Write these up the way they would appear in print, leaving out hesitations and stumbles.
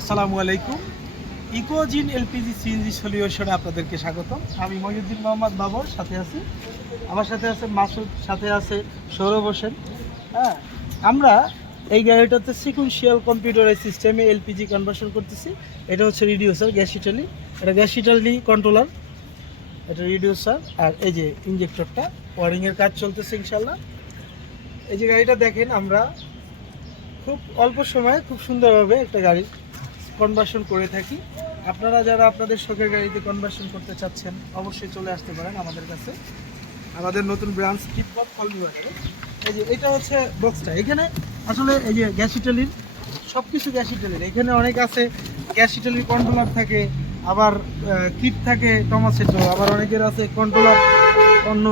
আসসালামু আলাইকুম। ইকোজিন LPG CNG সলিউশনে আপনাদেরকে স্বাগতম। আমি মহিউদ্দিন মোহাম্মদ বাবর, সাথে আছি আমার সাথে আছে মাসুদ, সাথে আছে সৌরভ হোসেন। হ্যাঁ, আমরা এই গাড়িটাতে সিকুয়েন্সিয়াল কম্পিউটারাইজ সিস্টেমে এলপিজি কনভার্সন করতেছি। এটা হচ্ছে রিডিউসার, গ্যাস হিটালি, এটা গ্যাস হিটালি কন্ট্রোলার, এটা রিডিউসার, আর এই যে ইঞ্জেক্টরটা ওয়ারিংয়ের কাজ চলতেছে ইনশাল্লাহ। এই যে গাড়িটা দেখেন, আমরা খুব অল্প সময়ে খুব সুন্দরভাবে একটা গাড়ি কনভার্সন করে থাকি। আপনারা যারা আপনাদের শখের গাড়িতে কনভার্সন করতে চাচ্ছেন অবশ্যই চলে আসতে পারেন আমাদের কাছে। আমাদের নতুন ব্রাঞ্চ টিপবট কলমিবাজারে। এই যে এটা হচ্ছে বক্সটা, এখানে আসলে এই যে গ্যাস ইটালির সব কিছু গ্যাস ইটালির, এখানে অনেক আছে। গ্যাস ইটালির কন্ট্রোলার থাকে, আবার কিট থাকে টমাসেটো, আবার অনেকের আছে কন্ট্রোলার অন্য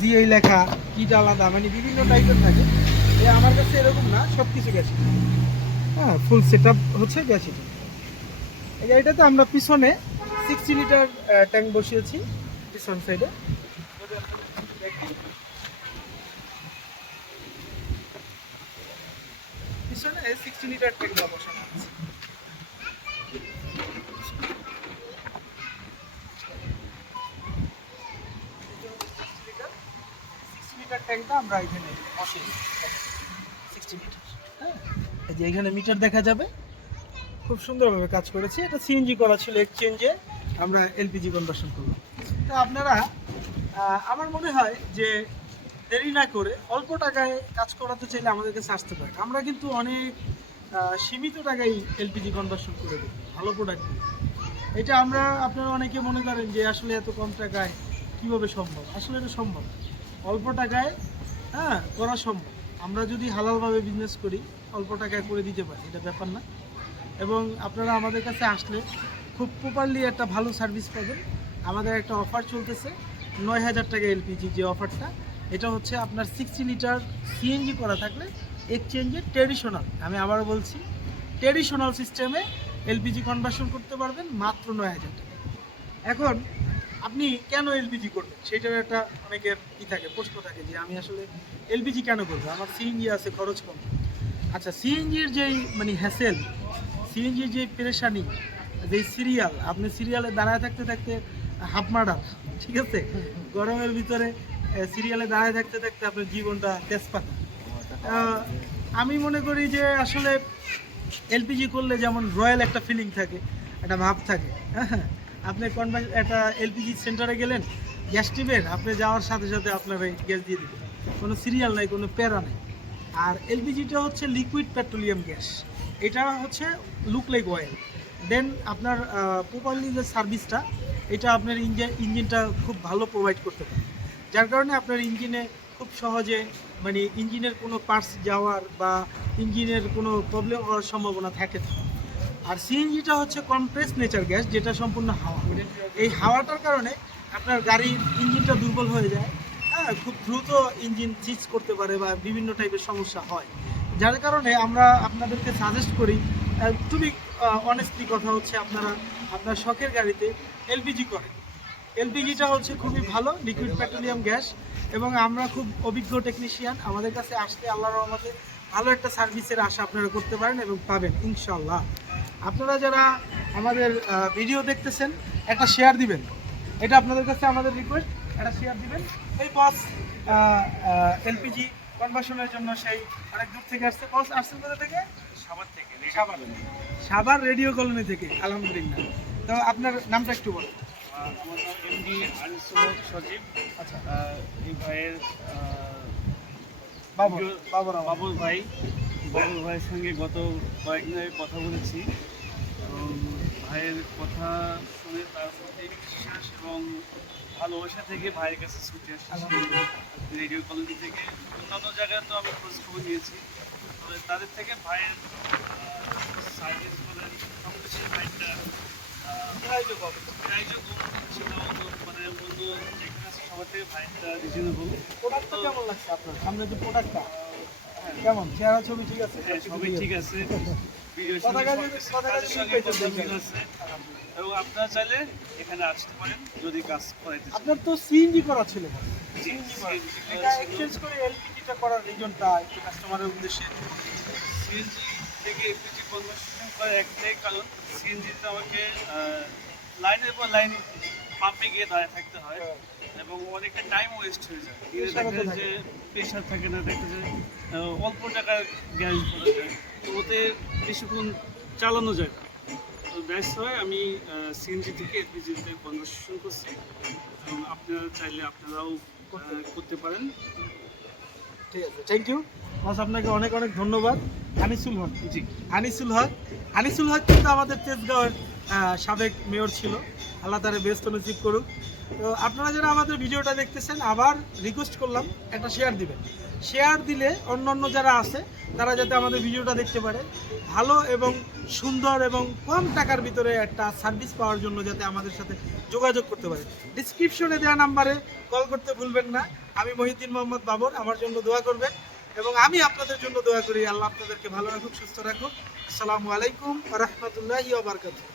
জিআই লেখা, কিট আলাদা, মানে বিভিন্ন টাইপের থাকে। আমার কাছে এরকম না, সব কিছু গ্যাস ইটালি। হ্যাঁ, ফুল সেট আপ হচ্ছে গ্যাস ইটালি। এই গাড়িটাতে আমরা পিছনে 60 লিটার ট্যাঙ্ক বসিয়েছি পিছন সাইডে। পিছনে 60 লিটার ট্যাঙ্ক বসানো আছে। 60 লিটার ট্যাঙ্কটা আমরা এখানে বসিয়েছি 60 লিটার। হ্যাঁ, এই যে এখানে মিটার দেখা যাবে, খুব সুন্দরভাবে কাজ করেছে। এটা সিএনজি করা ছিল, এক্সচেঞ্জে আমরা এলপিজি কনভার্সন করলাম। তো আপনারা আমার মনে হয় যে দেরি না করে অল্প টাকায় কাজ করাতে চাইলে আমাদের কাছে আসতে পারে। আমরা কিন্তু অনেক সীমিত টাকায় এলপিজি কনভার্সন করে দিই, ভালো প্রোডাক্ট দিই। এটা আমরা, আপনারা অনেকে মনে করেন যে আসলে এত কম টাকায় কীভাবে সম্ভব। আসলে এটা সম্ভব, অল্প টাকায় করা সম্ভব। আমরা যদি হালালভাবে বিজনেস করি অল্প টাকায় করে দিতে পারি, এটা ব্যাপার না। এবং আপনারা আমাদের কাছে আসলে খুব প্রপারলি একটা ভালো সার্ভিস পাবেন। আমাদের একটা অফার চলতেছে 9,000 টাকা এলপিজি, যে অফারটা, এটা হচ্ছে আপনার 60 লিটার সিএনজি করা থাকলে এক্সচেঞ্জে ট্রেডিশনাল, আমি আবারও বলছি, ট্রেডিশনাল সিস্টেমে এলপিজি কনভার্সন করতে পারবেন মাত্র 9,000 টাকা। এখন আপনি কেন এলপিজি করবেন সেটার একটা অনেকের থাকে, প্রশ্ন থাকে যে আমি আসলে এলপিজি কেন করবো, আমার সিএনজি আছে, খরচ কম। আচ্ছা, সিএনজির যেই মানে হ্যাসেল, সিএনজির যে পেরেশানি, যে সিরিয়াল, আপনি সিরিয়ালে দাঁড়ায় থাকতে থাকতে হাফ মার্ডার, ঠিক আছে, গরমের ভিতরে সিরিয়ালে দাঁড়ায় থাকতে থাকতে আপনার জীবনটা তেজপাতা। আমি মনে করি যে আসলে এলপিজি করলে যেমন রয়্যাল একটা ফিলিং থাকে, একটা ভাব থাকে। হ্যাঁ, আপনি একটা এলপিজি সেন্টারে গেলেন, গ্যাস টিপেন, আপনি যাওয়ার সাথে সাথে আপনার গ্যাস দিয়ে দিবেন, কোনো সিরিয়াল নাই, কোনো প্যারা নাই। আর এলপিজিটা হচ্ছে লিকুইড পেট্রোলিয়াম গ্যাস, এটা হচ্ছে লুক লাইক অয়েল। দেন আপনার প্রপারলি যে সার্ভিসটা, এটা আপনার ইঞ্জিনটা খুব ভালো প্রোভাইড করতে পারে, যার কারণে আপনার ইঞ্জিনে খুব সহজে মানে ইঞ্জিনের কোনো পার্টস যাওয়ার বা ইঞ্জিনের কোনো প্রবলেম হওয়ার সম্ভাবনা থাকে না। আর সিএনজিটা হচ্ছে কমপ্রেস নেচার গ্যাস, যেটা সম্পূর্ণ হাওয়া। এই হাওয়াটার কারণে আপনার গাড়ির ইঞ্জিনটা দুর্বল হয়ে যায়। হ্যাঁ, খুব দ্রুত ইঞ্জিন সিজ করতে পারে বা বিভিন্ন টাইপের সমস্যা হয়, যার কারণে আমরা আপনাদেরকে সাজেস্ট করি, খুবই অনেস্টলি কথা হচ্ছে, আপনারা আপনার শখের গাড়িতে এলপিজি করেন। এলপিজিটা হচ্ছে খুবই ভালো লিকুইড পেট্রোলিয়াম গ্যাস, এবং আমরা খুব অভিজ্ঞ টেকনিশিয়ান। আমাদের কাছে আসলে আল্লাহর রহমতে ভালো একটা সার্ভিসের আশা আপনারা করতে পারেন এবং পাবেন ইনশাল্লাহ। আপনারা যারা আমাদের ভিডিও দেখতেছেন একটা শেয়ার দিবেন, এটা আপনাদের কাছে আমাদের রিকোয়েস্ট, একটা শেয়ার দিবেন। এই বস এলপিজি কনভার্সনের জন্য সেই অনেক দূর থেকে আসছে। বস আসছেন কোথা থেকে? সাভার থেকে। সাভার রেডিও কলোনি থেকে, আলহামদুলিল্লাহ। তো আপনার নামটা একটু বলুন। আমার নাম এমডি আনিস মোহাম্মদ সজীব। আচ্ছা, এই ভাইয়ের বাবুল ভাইয়ের সঙ্গে গত কয়েকদিন আগে কথা বলেছি, এবং ভাইয়ের কথা শুনে তার প্রতি বিশ্বাস এবং ভালোবাসা থেকে ভাইয়ের কাছে ছুটে আসছি রেডিও কলোনি থেকে। অন্যান্য জায়গায় তো আমি খোঁজ খবর নিয়েছি, তবে তাদের থেকে ভাইয়ের সার্ভিস বলেন সব কিছু ভাইটা মানে বন্ধু যেখানে আছে সবার থেকে ভাইটা রিজনেবল। প্রোডাক্টটা কেমন লাগছে আপনার? সামনে যে প্রোডাক্টটা কেমন, চেহারা ছবি ঠিক আছে? হ্যাঁ, সবই ঠিক আছে, ভিডিওর সঙ্গে কথা ঠিক আছে, এবং আপনারা চাইলে এখানে আসতে পারেন যদি কাজ করাইতে চান। আপনার তো সিএনজি করা ছিল, সিএনজি এটা এক্সচেঞ্জ করে এলপিজিটা করার রিজনটা একটু কাস্টমারের উদ্দেশ্যে। সিএনজি থেকে এলপিজি কনভার্সন করার একটাই কারণ, সিএনজিতে আমাকে লাইনের পর লাইন পাম্পে গিয়ে দাঁড়িয়ে থাকতে হয় এবং অনেকটা টাইম ওয়েস্ট হয়ে যায়। প্রেশারও তো দেখা যায় যে প্রেশার থাকে না, দেখা যায় অল্প টাকার গ্যাস ভরা যায়, তো ওতে বেশিক্ষণ চালানো যায় না। তো দ্যাটস ওয়াই আমি সিএনজি থেকে এলপিজিতে কনভার্সন করছি এবং আপনারা চাইলে আপনারাও করতে পারেন। ঠিক আছে, থ্যাংক ইউ বস, আপনাকে অনেক অনেক ধন্যবাদ। আনিসুল হক, জি, আনিসুল হক কিন্তু আমাদের তেজগাঁওয়ের সাবেক মেয়র ছিল। আল্লাহ তারে বেস্ট নসিব করুক। তো আপনারা যারা আমাদের ভিডিওটা দেখতেছেন, আবার রিকোয়েস্ট করলাম একটা শেয়ার দিবেন। শেয়ার দিলে অন্য যারা আছে তারা যাতে আমাদের ভিডিওটা দেখতে পারে, ভালো এবং সুন্দর এবং কম টাকার ভিতরে একটা সার্ভিস পাওয়ার জন্য যাতে আমাদের সাথে যোগাযোগ করতে পারে। ডিসক্রিপশনে দেওয়া নাম্বারে কল করতে ভুলবেন না। আমি মহিউদ্দিন মোহাম্মদ বাবর, আমার জন্য দোয়া করবেন এবং আমি আপনাদের জন্য দোয়া করি। আল্লাহ আপনাদেরকে ভালো রাখুক, সুস্থ রাখুক। আসসালামু আলাইকুম ওয়া রাহমাতুল্লাহি ওয়া বারাকাতুহু।